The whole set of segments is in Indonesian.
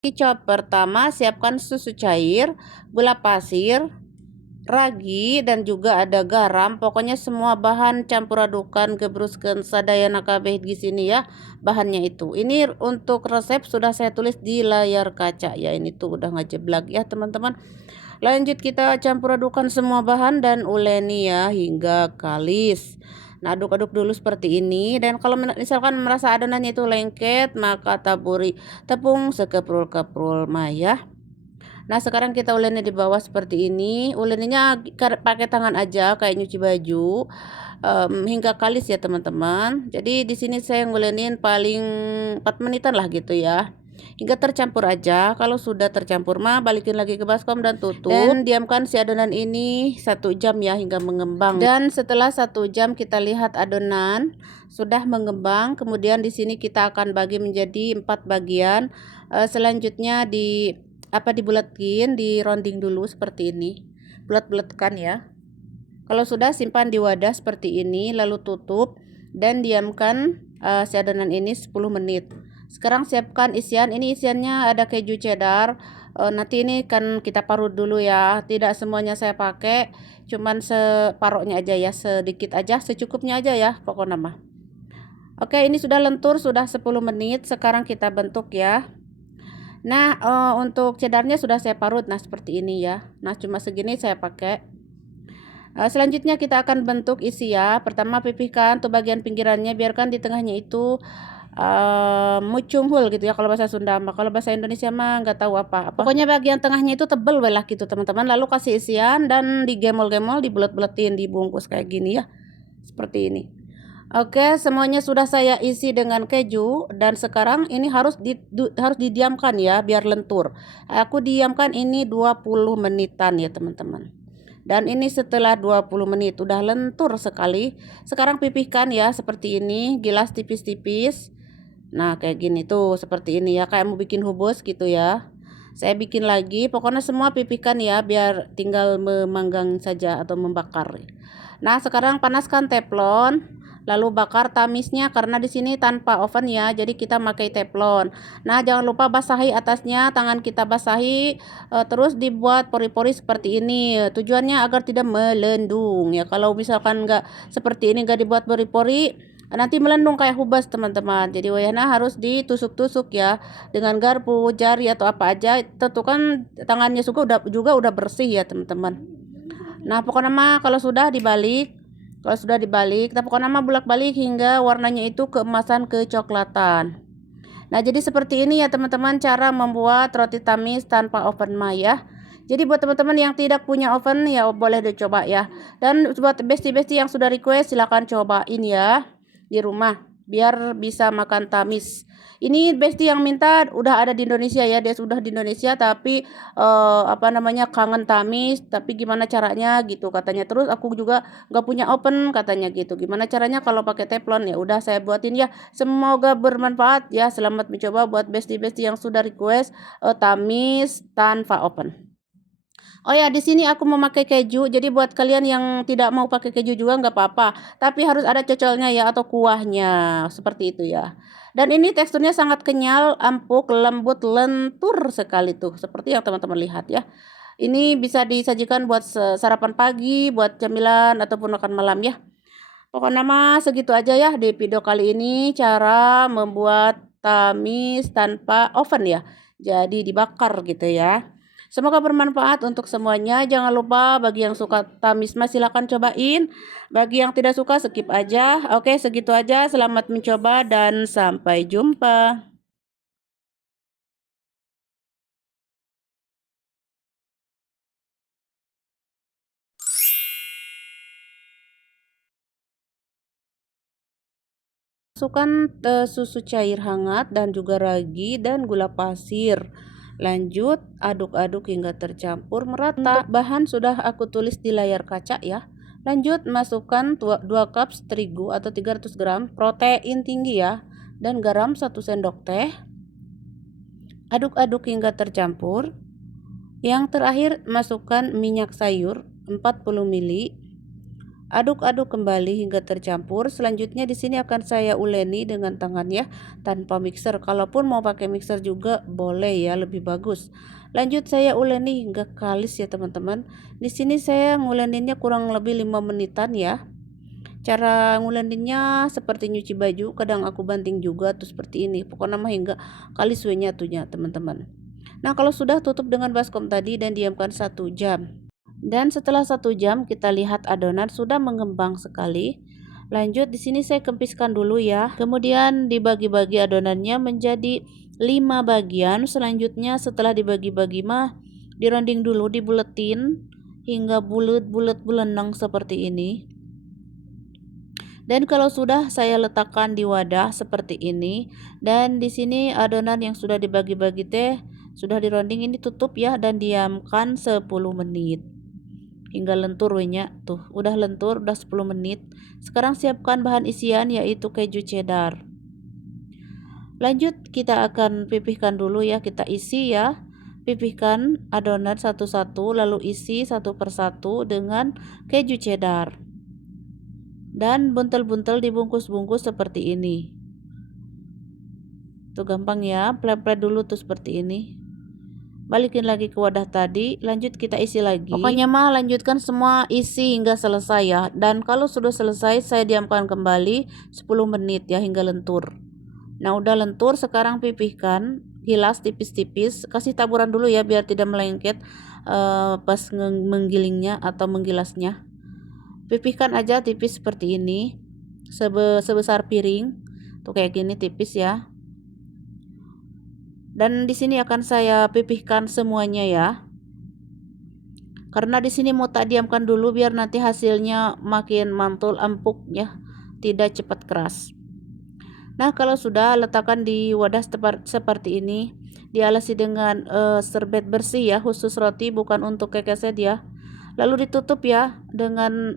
Kicap pertama, siapkan susu cair, gula pasir, ragi, dan juga ada garam. Pokoknya semua bahan campur adukan, gebruskeun sadayana kabeh di sini ya. Bahannya itu. Ini untuk resep sudah saya tulis di layar kaca ya. Ini tuh udah ngajeblak ya teman-teman. Lanjut kita campur adukan semua bahan dan uleni ya hingga kalis. Nah, aduk-aduk dulu seperti ini, dan kalau misalkan merasa adonannya itu lengket, maka taburi tepung sekeprul-keprul maya. Nah, sekarang kita uleni di bawah seperti ini. Uleninya pakai tangan aja kayak nyuci baju, hingga kalis ya teman-teman. Jadi di sini saya ngulenin paling 4 menitan lah gitu ya, hingga tercampur aja. Kalau sudah tercampur mah balikin lagi ke baskom dan tutup, dan diamkan si adonan ini 1 jam ya hingga mengembang. Dan setelah 1 jam kita lihat adonan sudah mengembang. Kemudian di sini kita akan bagi menjadi 4 bagian. Selanjutnya dibulatin, dironding dulu seperti ini, bulat-bulatkan ya. Kalau sudah, simpan di wadah seperti ini, lalu tutup dan diamkan si adonan ini 10 menit. Sekarang siapkan isian. Ini isiannya ada keju cheddar. Nanti ini kan kita parut dulu ya. Tidak semuanya saya pakai, cuman separohnya aja ya, sedikit aja, secukupnya aja ya pokoknya mah. Oke, ini sudah lentur, sudah 10 menit. Sekarang kita bentuk ya. Nah, untuk cheddarnya sudah saya parut. Nah, seperti ini ya. Nah, cuma segini saya pakai. Selanjutnya kita akan bentuk isi ya. Pertama, pipihkan tuh bagian pinggirannya, biarkan di tengahnya itu mucunghul gitu ya kalau bahasa Sunda mah. Kalau bahasa Indonesia mah nggak tahu apa. Pokoknya bagian tengahnya itu tebel belah gitu teman-teman. Lalu kasih isian dan digemol-gemol, dibulet-buletin, dibungkus kayak gini ya. Seperti ini. Oke, semuanya sudah saya isi dengan keju, dan sekarang ini harus didiamkan ya biar lentur. Aku diamkan ini 20 menitan ya teman-teman. Dan ini setelah 20 menit udah lentur sekali. Sekarang pipihkan ya seperti ini, gilas tipis-tipis. Nah, kayak gini tuh, seperti ini ya, kayak mau bikin hubus gitu ya. Saya bikin lagi, pokoknya semua pipihkan ya biar tinggal memanggang saja atau membakar. Nah, sekarang panaskan teflon, lalu bakar tamisnya karena di sini tanpa oven ya, jadi kita pakai teflon. Nah, jangan lupa basahi atasnya, tangan kita basahi, terus dibuat pori-pori seperti ini. Tujuannya agar tidak melendung ya. Kalau misalkan nggak seperti ini, nggak dibuat pori-pori, nanti melendung kayak hubas teman-teman. Jadi wayahnya harus ditusuk-tusuk ya dengan garpu, jari atau apa aja. Tentu kan tangannya juga udah bersih ya teman-teman. Nah, pokoknya mah kalau sudah dibalik, kita pokoknya mah bolak-balik hingga warnanya itu keemasan kecoklatan. Nah, jadi seperti ini ya teman-teman cara membuat roti tamis tanpa oven mah ya. Jadi buat teman-teman yang tidak punya oven ya boleh dicoba ya. Dan buat besti-besti yang sudah request silahkan cobain ya di rumah biar bisa makan tamis. Ini besti yang minta udah ada di Indonesia ya, dia sudah di Indonesia tapi kangen tamis, tapi gimana caranya gitu katanya. Terus aku juga nggak punya oven katanya gitu. Gimana caranya kalau pakai teflon? Ya udah saya buatin ya. Semoga bermanfaat ya. Selamat mencoba buat besti-besti yang sudah request tamis tanpa oven. Oh ya, di sini aku memakai keju. Jadi buat kalian yang tidak mau pakai keju juga nggak apa-apa. Tapi harus ada cocolnya ya atau kuahnya. Seperti itu ya. Dan ini teksturnya sangat kenyal, empuk, lembut, lentur sekali tuh. Seperti yang teman-teman lihat ya. Ini bisa disajikan buat sarapan pagi, buat camilan ataupun makan malam ya. Pokoknya mah segitu aja ya di video kali ini cara membuat tamis tanpa oven ya. Jadi dibakar gitu ya. Semoga bermanfaat untuk semuanya. Jangan lupa bagi yang suka tamis mah silakan cobain. Bagi yang tidak suka skip aja. Oke, segitu aja. Selamat mencoba dan sampai jumpa. Masukkan susu cair hangat dan juga ragi dan gula pasir. Lanjut aduk-aduk hingga tercampur merata. Untuk bahan sudah aku tulis di layar kaca ya. Lanjut masukkan 2 cup terigu atau 300 gram protein tinggi ya, dan garam 1 sendok teh. Aduk-aduk hingga tercampur. Yang terakhir masukkan minyak sayur 40 ml. Aduk-aduk kembali hingga tercampur. Selanjutnya di sini akan saya uleni dengan tangan ya, tanpa mixer. Kalaupun mau pakai mixer juga boleh ya, lebih bagus. Lanjut saya uleni hingga kalis ya teman-teman. Di sini saya nguleninnya kurang lebih 5 menitan ya. Cara nguleninnya seperti nyuci baju, kadang aku banting juga tuh seperti ini. Pokoknya mah hingga kalis we-nya tuh ya teman-teman. Nah, kalau sudah tutup dengan baskom tadi dan diamkan 1 jam. Dan setelah 1 jam kita lihat adonan sudah mengembang sekali. Lanjut di sini saya kempiskan dulu ya. Kemudian dibagi-bagi adonannya menjadi 5 bagian. Selanjutnya setelah dibagi-bagi mah dironding dulu, dibuletin hingga bulat-bulat bulenang seperti ini. Dan kalau sudah saya letakkan di wadah seperti ini, dan di sini adonan yang sudah dibagi-bagi teh sudah dironding ini tutup ya dan diamkan 10 menit hingga lentur wenya tuh udah lentur udah 10 menit. Sekarang siapkan bahan isian yaitu keju cheddar. Lanjut kita akan pipihkan dulu ya, kita isi ya, pipihkan adonan satu-satu lalu isi satu persatu dengan keju cheddar dan buntel-buntel dibungkus-bungkus seperti ini tuh, gampang ya, pleplet dulu tuh seperti ini. Balikin lagi ke wadah tadi, lanjut kita isi lagi. Pokoknya mah lanjutkan semua isi hingga selesai ya. Dan kalau sudah selesai saya diamkan kembali 10 menit ya hingga lentur. Nah udah lentur, sekarang pipihkan, hilas tipis-tipis, kasih taburan dulu ya biar tidak melengket pas menggilingnya atau menggilasnya. Pipihkan aja tipis seperti ini, sebesar piring tuh kayak gini tipis ya. Dan di sini akan saya pipihkan semuanya ya. Karena di sini mau tak diamkan dulu biar nanti hasilnya makin mantul empuk ya, tidak cepat keras. Nah, kalau sudah letakkan di wadah seperti ini, dialasi dengan serbet bersih ya, khusus roti bukan untuk kekeset ya. Lalu ditutup ya dengan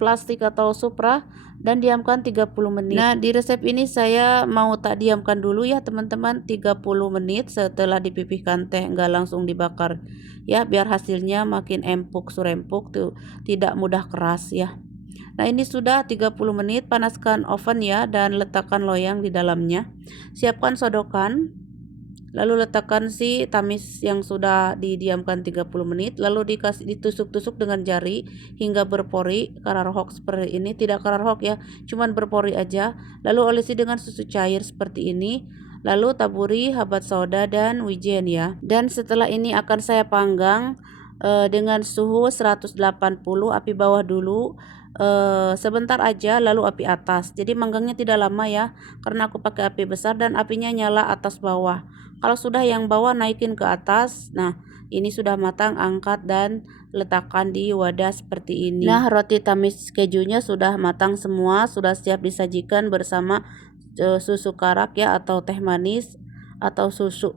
plastik atau supra dan diamkan 30 menit. Nah, di resep ini saya mau tak diamkan dulu ya teman-teman, 30 menit setelah dipipihkan teh, enggak langsung dibakar ya, biar hasilnya makin empuk surempuk tuh, tidak mudah keras ya. Nah, ini sudah 30 menit, panaskan oven ya dan letakkan loyang di dalamnya. Siapkan sodokan. Lalu letakkan si tamis yang sudah didiamkan 30 menit, lalu ditusuk-tusuk dengan jari hingga berpori, kararhok seperti ini, tidak kararhok ya, cuman berpori aja. Lalu olesi dengan susu cair seperti ini. Lalu taburi habat soda dan wijen ya. Dan setelah ini akan saya panggang dengan suhu 180, api bawah dulu sebentar aja lalu api atas. Jadi manggangnya tidak lama ya, karena aku pakai api besar dan apinya nyala atas bawah. Kalau sudah yang bawah naikin ke atas. Nah, ini sudah matang, angkat dan letakkan di wadah seperti ini. Nah, roti tamis kejunya sudah matang semua, sudah siap disajikan bersama susu karak ya atau teh manis atau susu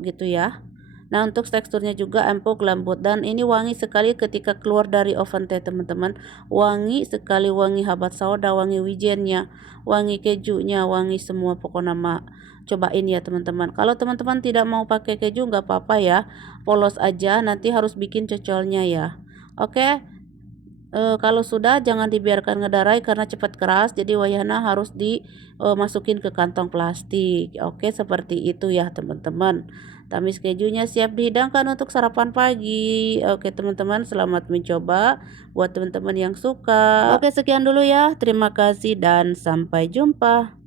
gitu ya. Nah, untuk teksturnya juga empuk lembut dan ini wangi sekali ketika keluar dari oven teh teman-teman. Wangi sekali, wangi habat soda, wangi wijennya, wangi kejunya, wangi semua, pokoknya nama. Cobain ya teman-teman. Kalau teman-teman tidak mau pakai keju nggak apa-apa ya, polos aja, nanti harus bikin cocolnya ya. Oke. Kalau sudah jangan dibiarkan ngedarai karena cepat keras, jadi wayahna harus dimasukin ke kantong plastik. Oke, seperti itu ya teman-teman. Tamis kejunya siap dihidangkan untuk sarapan pagi. Oke teman-teman, selamat mencoba buat teman-teman yang suka. Oke, sekian dulu ya, terima kasih dan sampai jumpa.